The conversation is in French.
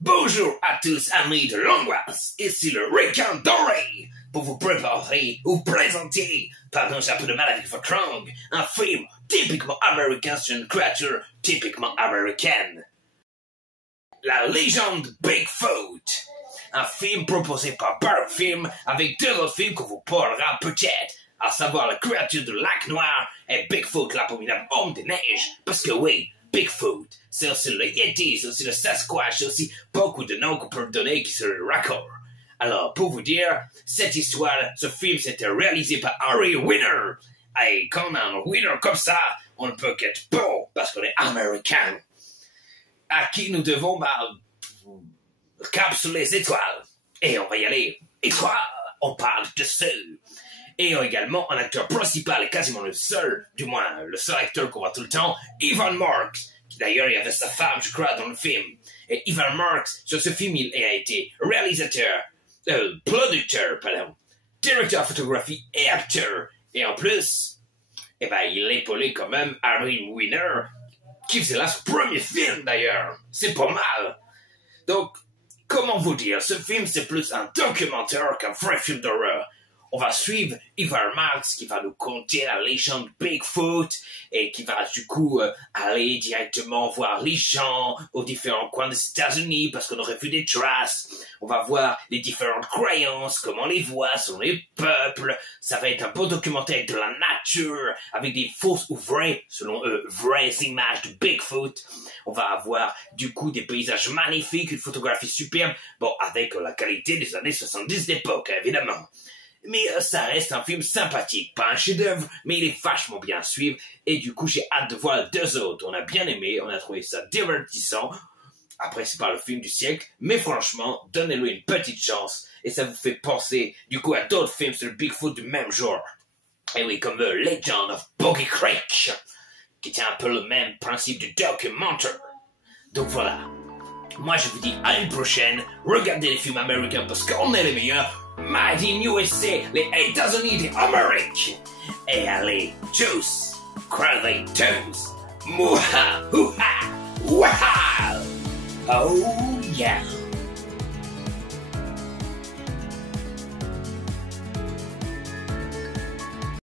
Bonjour à tous amis de l'angoisse, ici le requin doré pour vous préparer ou présenter, pardon j'ai un peu de mal avec votre langue, un film typiquement américain sur une créature typiquement américaine. La légende Bigfoot, un film proposé par Parkfilm avec deux autres films qu'on vous parlera peut-être, à savoir la créature du lac noir et Bigfoot l'abominable homme des neiges, parce que oui, Bigfoot, c'est aussi le Yeti, c'est aussi le Sasquatch, c'est aussi beaucoup de noms qu'on peut donner qui seraient raccords. Alors, pour vous dire, cette histoire, ce film, c'était réalisé par Ari Winner. Et quand on a un winner comme ça, on ne peut qu'être bon, parce qu'on est américain. À qui nous devons, cap sur les étoiles. Et on va y aller. Étoiles, on parle de ceux. Et également un acteur principal et quasiment le seul, du moins le seul acteur qu'on voit tout le temps, Evan Marks, qui d'ailleurs il y avait sa femme, je crois, dans le film. Et Evan Marks, sur ce film, il a été réalisateur, producteur, directeur de photographie et acteur. Et en plus, il épaulait quand même Ari Winner, qui faisait là son premier film d'ailleurs. C'est pas mal. Donc, comment vous dire, ce film c'est plus un documentaire qu'un vrai film d'horreur. On va suivre Evan Marks qui va nous conter la légende Bigfoot et qui va du coup aller directement voir les gens aux différents coins des États-Unis parce qu'on aurait vu des traces. On va voir les différentes croyances, comment on les voit selon les peuples. Ça va être un beau documentaire de la nature avec des fausses ou vraies, selon eux, vraies images de Bigfoot. On va avoir du coup des paysages magnifiques, une photographie superbe, bon avec la qualité des années 70 d'époque évidemment. Mais ça reste un film sympathique, pas un chef-d'œuvre, mais il est vachement bien à suivre. Et du coup, j'ai hâte de voir les deux autres. On a bien aimé, on a trouvé ça divertissant. Après, c'est pas le film du siècle, mais franchement, donnez-lui une petite chance. Et ça vous fait penser, du coup, à d'autres films sur le Bigfoot du même genre. Et oui, comme The Legend of Boggy Creek, qui tient un peu le même principe du documentaire. Donc voilà. Moi, je vous dis à une prochaine. Regardez les films américains parce qu'on est les meilleurs. Made in USA, les États-Unis d'Amérique. Et allez, juice, crazy tunes. Mouha, houha, waha. Oh yeah.